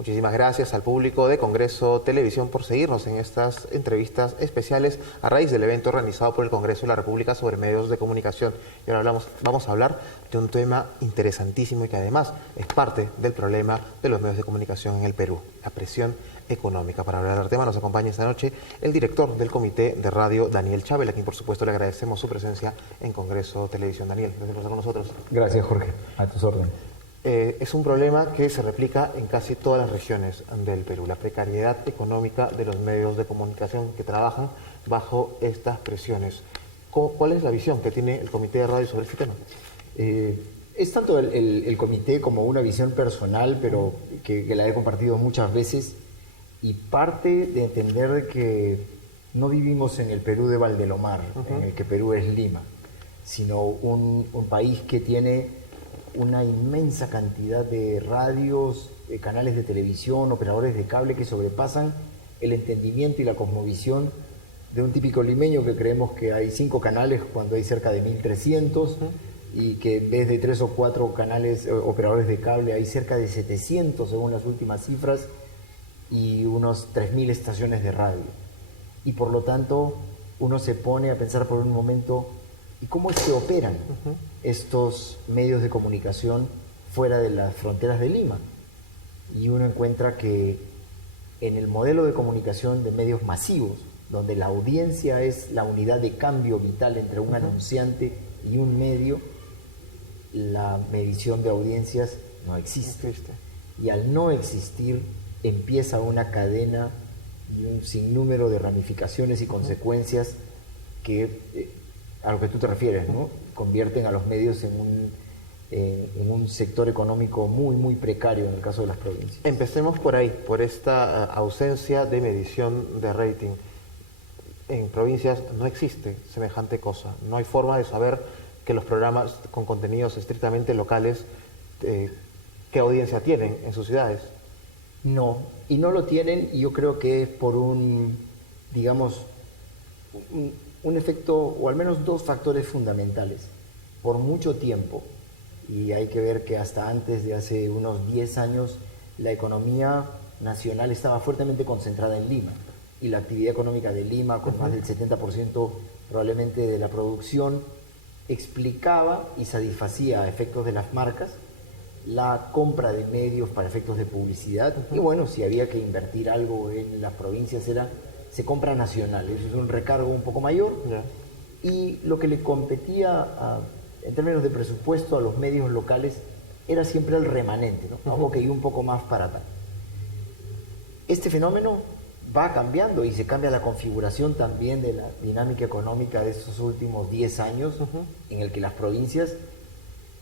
Muchísimas gracias al público de Congreso Televisión por seguirnos en estas entrevistas especiales a raíz del evento organizado por el Congreso de la República sobre medios de comunicación. Y ahora vamos a hablar de un tema interesantísimo y que además es parte del problema de los medios de comunicación en el Perú, la presión económica. Para hablar del tema nos acompaña esta noche el director del Comité de Radio, Daniel Chávez, a quien por supuesto le agradecemos su presencia en Congreso Televisión. Daniel, gracias por estar con nosotros. Gracias, Jorge. A tus órdenes. Es un problema que se replica en casi todas las regiones del Perú, la precariedad económica de los medios de comunicación que trabajan bajo estas presiones. ¿Cuál es la visión que tiene el Comité de Radio sobre este tema? Es tanto el comité como una visión personal, pero que la he compartido muchas veces, y parte de entender que no vivimos en el Perú de Valdelomar, en el que Perú es Lima, sino un país que tiene una inmensa cantidad de radios, de canales de televisión, operadores de cable que sobrepasan el entendimiento y la cosmovisión de un típico limeño, que creemos que hay 5 canales cuando hay cerca de 1.300 y que desde 3 o 4 canales operadores de cable hay cerca de 700 según las últimas cifras y unos 3.000 estaciones de radio. Y por lo tanto uno se pone a pensar por un momento: ¿y cómo es que operan estos medios de comunicación fuera de las fronteras de Lima? Y uno encuentra que en el modelo de comunicación de medios masivos, donde la audiencia es la unidad de cambio vital entre un anunciante y un medio, la medición de audiencias no existe. Y al no existir, empieza una cadena y un sinnúmero de ramificaciones y consecuencias que a lo que tú te refieres, ¿no? Convierten a los medios en un sector económico muy, muy precario en el caso de las provincias. Empecemos por ahí, por esta ausencia de medición de rating. En provincias no existe semejante cosa. No hay forma de saber que los programas con contenidos estrictamente locales, qué audiencia tienen en sus ciudades. No, y no lo tienen, y yo creo que es por un efecto, o al menos 2 factores fundamentales. Por mucho tiempo, y hay que ver que hasta antes de hace unos 10 años, la economía nacional estaba fuertemente concentrada en Lima, y la actividad económica de Lima, con más del 70% probablemente de la producción, explicaba y satisfacía a efectos de las marcas la compra de medios para efectos de publicidad. Y bueno, si había que invertir algo en las provincias se compra nacional, eso es un recargo un poco mayor. Y lo que le competía en términos de presupuesto a los medios locales era siempre el remanente, ¿no? Algo que iba un poco más para tal. Este fenómeno va cambiando y se cambia la configuración también de la dinámica económica de estos últimos 10 años, en el que las provincias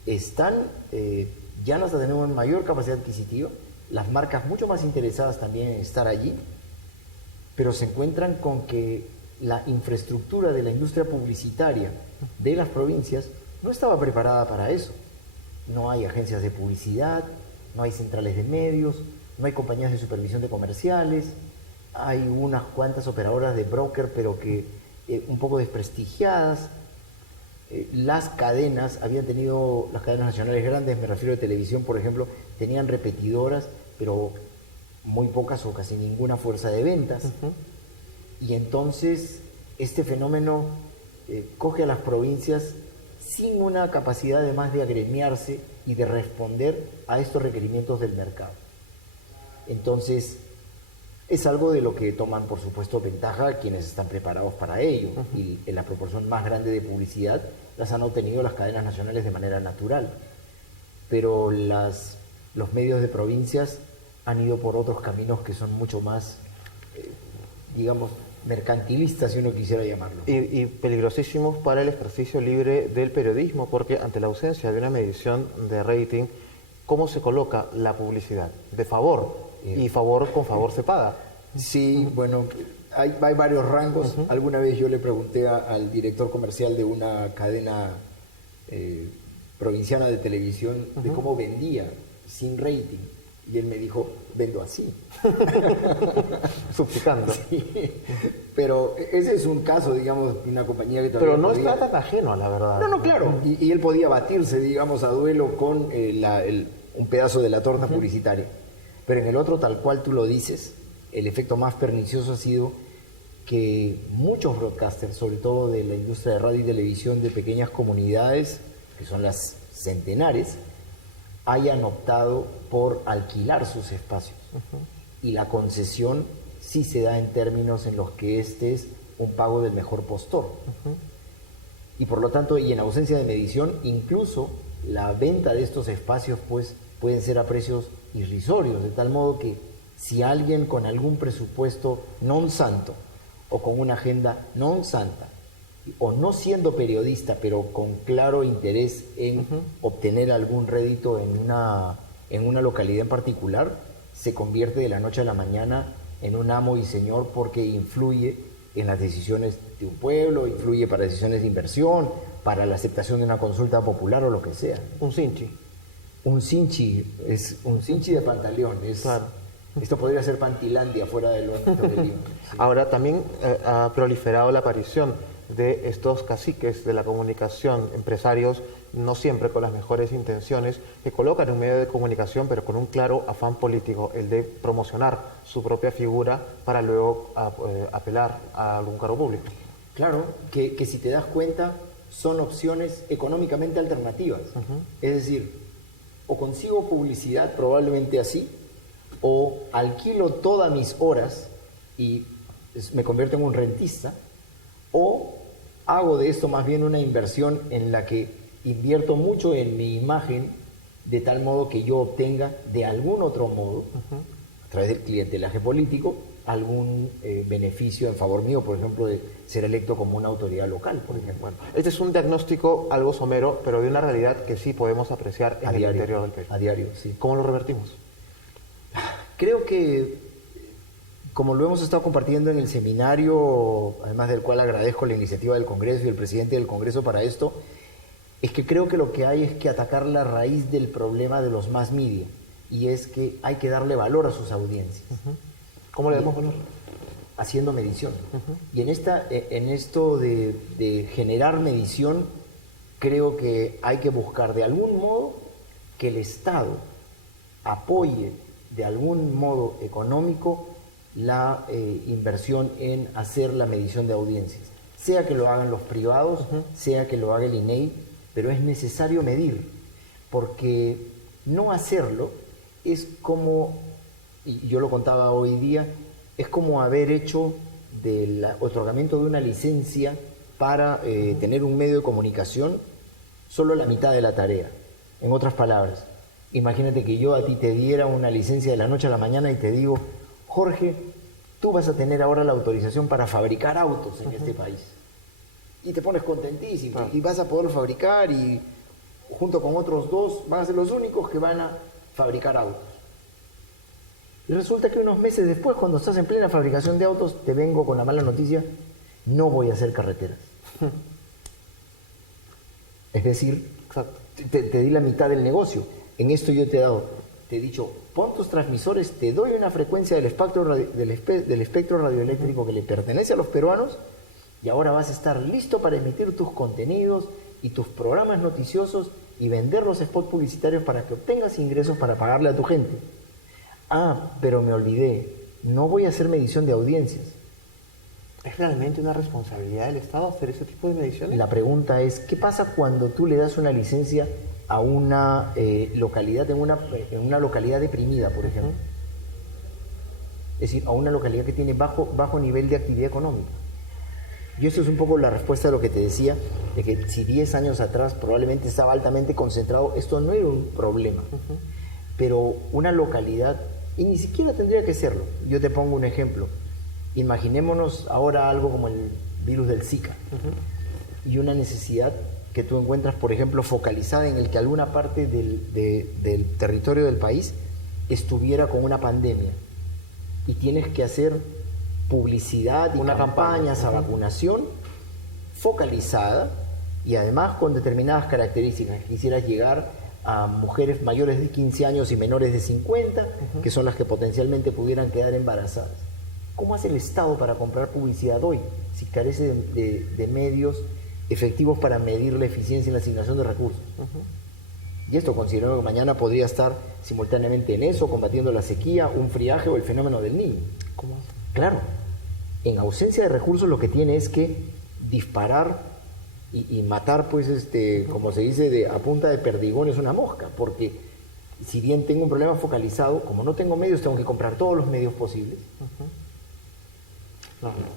están llanas a tener una mayor capacidad adquisitiva, las marcas mucho más interesadas también en estar allí, pero se encuentran con que la infraestructura de la industria publicitaria de las provincias no estaba preparada para eso. No hay agencias de publicidad, no hay centrales de medios, no hay compañías de supervisión de comerciales, hay unas cuantas operadoras de broker, pero que un poco desprestigiadas. Las cadenas las cadenas nacionales grandes, me refiero a televisión, por ejemplo, tenían repetidoras, pero muy pocas o casi ninguna fuerza de ventas. Y entonces este fenómeno coge a las provincias sin una capacidad además de agremiarse y de responder a estos requerimientos del mercado. Entonces es algo de lo que toman, por supuesto, ventaja quienes están preparados para ello. Y en la proporción más grande de publicidad las han obtenido las cadenas nacionales de manera natural. Pero los medios de provincias han ido por otros caminos que son mucho más, mercantilistas, si uno quisiera llamarlo. Y peligrosísimos para el ejercicio libre del periodismo, porque ante la ausencia de una medición de rating, ¿cómo se coloca la publicidad? De favor, y favor con favor se paga. Sí, bueno, hay varios rangos. Alguna vez yo le pregunté al director comercial de una cadena provinciana de televisión de cómo vendía sin rating. Y él me dijo: vendo así. Suplicando. Sí, pero ese es un caso, de una compañía que todavía... Pero no está tan ajeno a la verdad. No, claro. Y él podía batirse, a duelo con un pedazo de la torta publicitaria. Pero en el otro, tal cual tú lo dices, el efecto más pernicioso ha sido que muchos broadcasters, sobre todo de la industria de radio y televisión de pequeñas comunidades, que son las centenares, hayan optado por alquilar sus espacios. Y la concesión sí se da en términos en los que este es un pago del mejor postor. Y por lo tanto, y en ausencia de medición, incluso la venta de estos espacios pues pueden ser a precios irrisorios, de tal modo que si alguien con algún presupuesto non santo o con una agenda non santa o no siendo periodista pero con claro interés en obtener algún rédito en una localidad en particular, se convierte de la noche a la mañana en un amo y señor porque influye en las decisiones de un pueblo, influye para decisiones de inversión, para la aceptación de una consulta popular o lo que sea. Un cinchi. Un cinchi, es un cinchi de Pantaleón. Claro. Esto podría ser Pantilandia fuera del ámbito del Lima. Sí. Ahora también ha proliferado la aparición de estos caciques de la comunicación, empresarios no siempre con las mejores intenciones, que colocan un medio de comunicación pero con un claro afán político, el de promocionar su propia figura para luego apelar a algún cargo público. Claro, que si te das cuenta son opciones económicamente alternativas. Es decir, o consigo publicidad probablemente así, o alquilo todas mis horas y me convierto en un rentista, o hago de esto más bien una inversión en la que invierto mucho en mi imagen de tal modo que yo obtenga de algún otro modo, a través del clientelaje político, algún beneficio en favor mío, por ejemplo, de ser electo como una autoridad local, por ejemplo. Bueno, este es un diagnóstico algo somero, pero de una realidad que sí podemos apreciar en el interior del país. A diario, sí. ¿Cómo lo revertimos? Creo que, como lo hemos estado compartiendo en el seminario, además del cual agradezco la iniciativa del Congreso y el presidente del Congreso para esto, es que creo que lo que hay es que atacar la raíz del problema de los mass media, y es que hay que darle valor a sus audiencias. ¿Cómo le damos valor? Haciendo medición. Y en esto de generar medición, creo que hay que buscar de algún modo que el Estado apoye de algún modo económico la inversión en hacer la medición de audiencias. Sea que lo hagan los privados, sea que lo haga el INEI, pero es necesario medir, porque no hacerlo es como, y yo lo contaba hoy día, es como haber hecho del otorgamiento de una licencia para tener un medio de comunicación solo la mitad de la tarea. En otras palabras, imagínate que yo a ti te diera una licencia de la noche a la mañana y te digo, Jorge, tú vas a tener ahora la autorización para fabricar autos en este país. Y te pones contentísimo, y vas a poder fabricar, y junto con otros dos van a ser los únicos que van a fabricar autos. Y resulta que unos meses después, cuando estás en plena fabricación de autos, te vengo con la mala noticia, no voy a hacer carreteras. Es decir, te di la mitad del negocio. En esto yo te he dicho, pon tus transmisores, te doy una frecuencia del espectro radioeléctrico que le pertenece a los peruanos, y ahora vas a estar listo para emitir tus contenidos y tus programas noticiosos y vender los spots publicitarios para que obtengas ingresos para pagarle a tu gente. Ah, pero me olvidé, no voy a hacer medición de audiencias. ¿Es realmente una responsabilidad del Estado hacer ese tipo de mediciones? La pregunta es, ¿qué pasa cuando tú le das una licencia a una localidad, en una localidad deprimida, por ejemplo? Es decir, a una localidad que tiene bajo nivel de actividad económica. Y eso es un poco la respuesta a lo que te decía, de que si 10 años atrás probablemente estaba altamente concentrado, esto no era un problema. Pero una localidad, y ni siquiera tendría que serlo. Yo te pongo un ejemplo. Imaginémonos ahora algo como el virus del Zika, y una necesidad que tú encuentras, por ejemplo, focalizada en el que alguna parte del territorio del país estuviera con una pandemia, y tienes que hacer publicidad y campañas a vacunación focalizada, y además con determinadas características. Quisieras llegar a mujeres mayores de 15 años y menores de 50, que son las que potencialmente pudieran quedar embarazadas. ¿Cómo hace el Estado para comprar publicidad hoy si carece de medios efectivos para medir la eficiencia en la asignación de recursos? Y esto considerando que mañana podría estar simultáneamente en eso, combatiendo la sequía, un friaje o el fenómeno del Niño. ¿Cómo? Claro, en ausencia de recursos lo que tiene es que disparar y matar, pues, como se dice, a punta de perdigón es una mosca, porque si bien tengo un problema focalizado, como no tengo medios, tengo que comprar todos los medios posibles.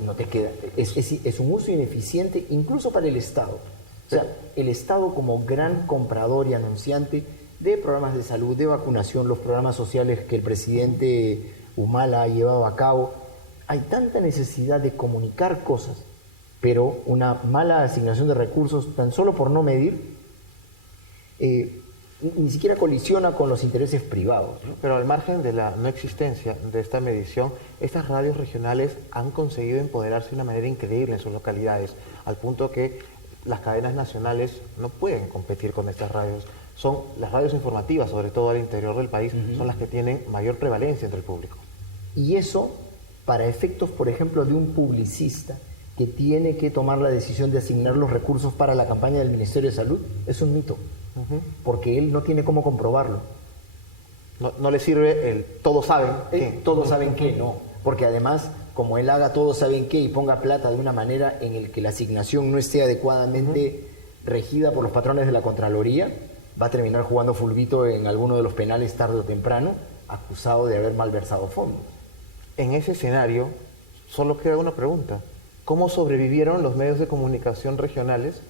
No te queda. Es un uso ineficiente incluso para el Estado. O sea, el Estado como gran comprador y anunciante de programas de salud, de vacunación, los programas sociales que el presidente Humala ha llevado a cabo, hay tanta necesidad de comunicar cosas, pero una mala asignación de recursos, tan solo por no medir, ni siquiera colisiona con los intereses privados, ¿no? Pero al margen de la no existencia de esta medición, estas radios regionales han conseguido empoderarse de una manera increíble en sus localidades, al punto que las cadenas nacionales no pueden competir con estas radios. Son las radios informativas, sobre todo al interior del país, son las que tienen mayor prevalencia entre el público. Y eso, para efectos, por ejemplo, de un publicista que tiene que tomar la decisión de asignar los recursos para la campaña del Ministerio de Salud, es un mito. Porque él no tiene cómo comprobarlo. No le sirve el todos saben qué. Todos saben qué, no. Porque además, como él haga todos saben qué y ponga plata de una manera en el que la asignación no esté adecuadamente regida por los patrones de la Contraloría, va a terminar jugando fulbito en alguno de los penales tarde o temprano, acusado de haber malversado fondos. En ese escenario, solo queda una pregunta. ¿Cómo sobrevivieron los medios de comunicación regionales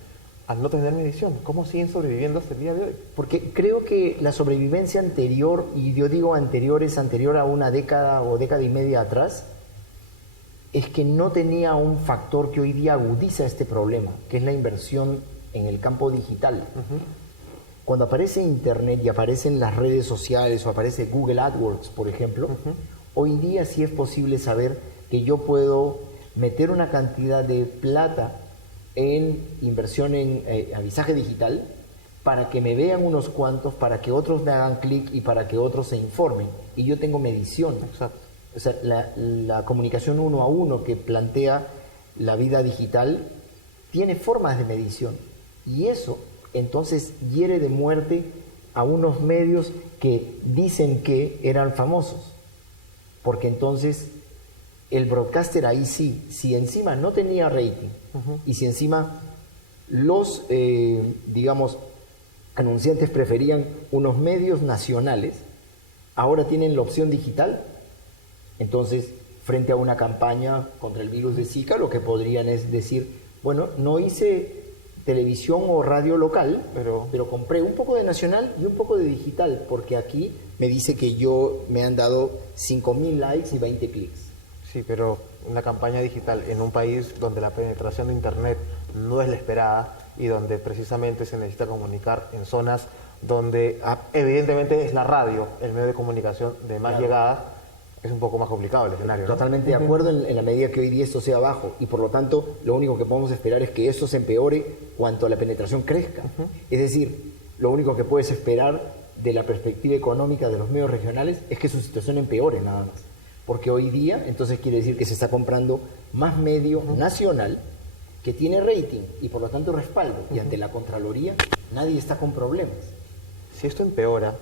al no tener medición? ¿Cómo siguen sobreviviendo hasta el día de hoy? Porque creo que la sobrevivencia anterior, y yo digo anterior, es anterior a una década o década y media atrás, es que no tenía un factor que hoy día agudiza este problema, que es la inversión en el campo digital. Cuando aparece Internet y aparecen las redes sociales o aparece Google AdWords, por ejemplo, hoy día sí es posible saber que yo puedo meter una cantidad de plata en inversión en avisaje digital para que me vean unos cuantos, para que otros me hagan clic y para que otros se informen. Y yo tengo medición. Exacto. O sea, la comunicación uno a uno que plantea la vida digital tiene formas de medición. Y eso, entonces, hiere de muerte a unos medios que dicen que eran famosos. Porque entonces el broadcaster ahí sí, si encima no tenía rating y si encima los, digamos, anunciantes preferían unos medios nacionales, ahora tienen la opción digital, entonces frente a una campaña contra el virus de Zika lo que podrían es decir, bueno, no hice televisión o radio local, pero compré un poco de nacional y un poco de digital, porque aquí me dice que me han dado 5.000 likes y 20 clics. Sí, pero una campaña digital en un país donde la penetración de Internet no es la esperada y donde precisamente se necesita comunicar en zonas donde evidentemente es la radio el medio de comunicación de más llegada, es un poco más complicado el escenario, ¿no? Totalmente de acuerdo en la medida que hoy día esto sea bajo y por lo tanto lo único que podemos esperar es que esto se empeore cuanto a la penetración crezca. Es decir, lo único que puedes esperar de la perspectiva económica de los medios regionales es que su situación empeore nada más. Porque hoy día, entonces quiere decir que se está comprando más medio nacional que tiene rating y por lo tanto respaldo. Y ante la Contraloría nadie está con problemas. Si esto empeora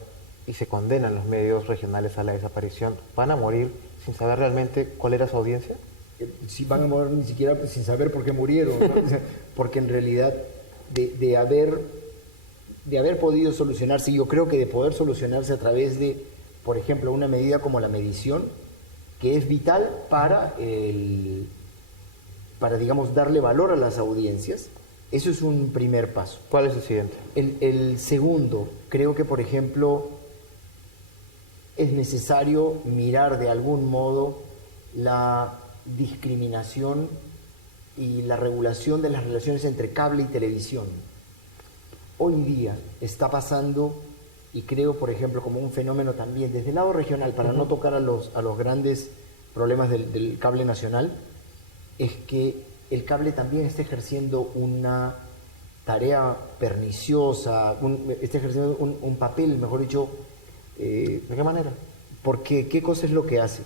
y se condenan los medios regionales a la desaparición, ¿van a morir sin saber realmente cuál era su audiencia? Si van a morir ni siquiera pues, sin saber por qué murieron, ¿no? Porque en realidad de haber podido solucionarse, yo creo que de poder solucionarse a través de, por ejemplo, una medida como la medición, que es vital para, digamos, darle valor a las audiencias. Eso es un primer paso. ¿Cuál es el siguiente? El segundo, creo que, por ejemplo, es necesario mirar de algún modo la discriminación y la regulación de las relaciones entre cable y televisión. Hoy día está pasando, y creo, por ejemplo, como un fenómeno también desde el lado regional, para no tocar a los grandes problemas del cable nacional, es que el cable también está ejerciendo una tarea perniciosa, está ejerciendo un papel, mejor dicho. ¿De qué manera? Porque, ¿qué cosa es lo que hace?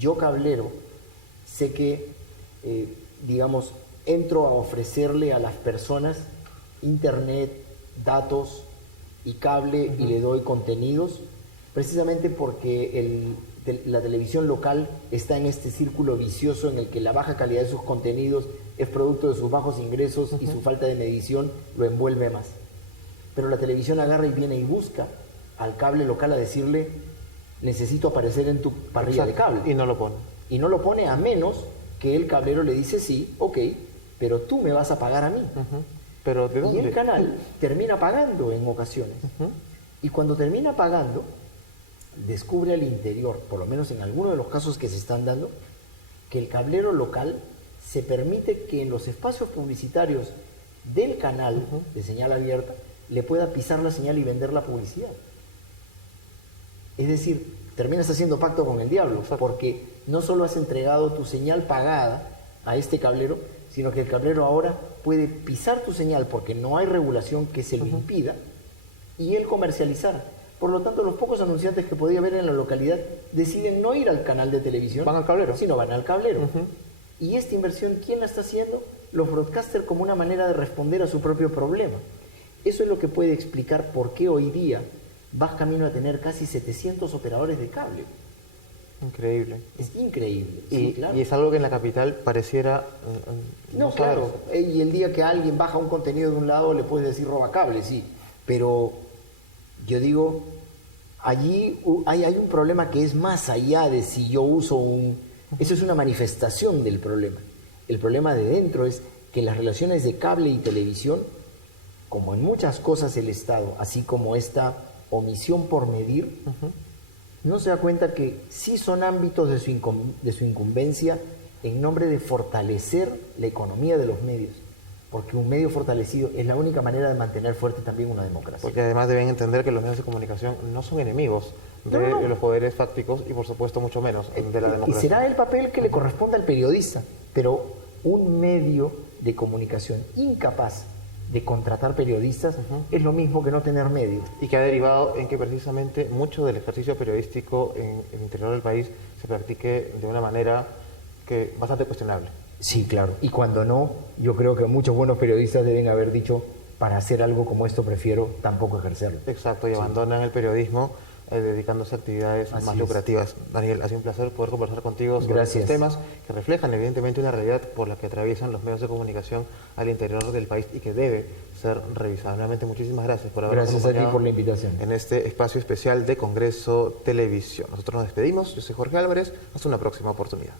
Yo, cablero, sé que, digamos, entro a ofrecerle a las personas internet, datos, y cable y le doy contenidos, precisamente porque la televisión local está en este círculo vicioso en el que la baja calidad de sus contenidos es producto de sus bajos ingresos y su falta de medición lo envuelve más. Pero la televisión agarra y viene y busca al cable local a decirle: necesito aparecer en tu parrilla de cable. Y no lo pone. Y no lo pone, a menos que el cablero le dice: sí, ok, pero tú me vas a pagar a mí. ¿Pero de dónde? Y el canal termina pagando en ocasiones. Y cuando termina pagando, descubre al interior, por lo menos en algunos de los casos que se están dando, que el cablero local se permite que en los espacios publicitarios del canal de señal abierta le pueda pisar la señal y vender la publicidad. Es decir, terminas haciendo pacto con el diablo, porque no solo has entregado tu señal pagada a este cablero, sino que el cablero ahora puede pisar tu señal porque no hay regulación que se lo impida, y él comercializar. Por lo tanto, los pocos anunciantes que podía haber en la localidad deciden no ir al canal de televisión, van al cablero, sino van al cablero. Y esta inversión, ¿quién la está haciendo? Los broadcasters, como una manera de responder a su propio problema. Eso es lo que puede explicar por qué hoy día vas camino a tener casi 700 operadores de cable. Increíble. Es increíble. Y, Sí, claro. y es algo que en la capital pareciera... No, claro. Y el día que alguien baja un contenido de un lado le puedes decir roba cable, sí. Pero yo digo, allí hay un problema que es más allá de si yo uso un... Eso es una manifestación del problema. El problema de dentro es que las relaciones de cable y televisión, como en muchas cosas el Estado, así como esta omisión por medir, no se da cuenta que sí son ámbitos de su incumbencia en nombre de fortalecer la economía de los medios, porque un medio fortalecido es la única manera de mantener fuerte también una democracia. Porque además deben entender que los medios de comunicación no son enemigos de los poderes fácticos y por supuesto mucho menos de la democracia. Y será el papel que le corresponde al periodista, pero un medio de comunicación incapaz de contratar periodistas es lo mismo que no tener medios. Y que ha derivado en que precisamente mucho del ejercicio periodístico en el interior del país se practique de una manera que bastante cuestionable. Sí, claro. Y cuando no, yo creo que muchos buenos periodistas deben haber dicho: para hacer algo como esto prefiero tampoco ejercerlo. Exacto, y abandonan el periodismo dedicándose a actividades más lucrativas. Daniel, ha sido un placer poder conversar contigo sobre estos temas que reflejan evidentemente una realidad por la que atraviesan los medios de comunicación al interior del país y que debe ser revisada. Nuevamente, muchísimas gracias por habernos acompañado. Gracias a ti por la invitación. En este espacio especial de Congreso Televisión. Nosotros nos despedimos. Yo soy Jorge Álvarez. Hasta una próxima oportunidad.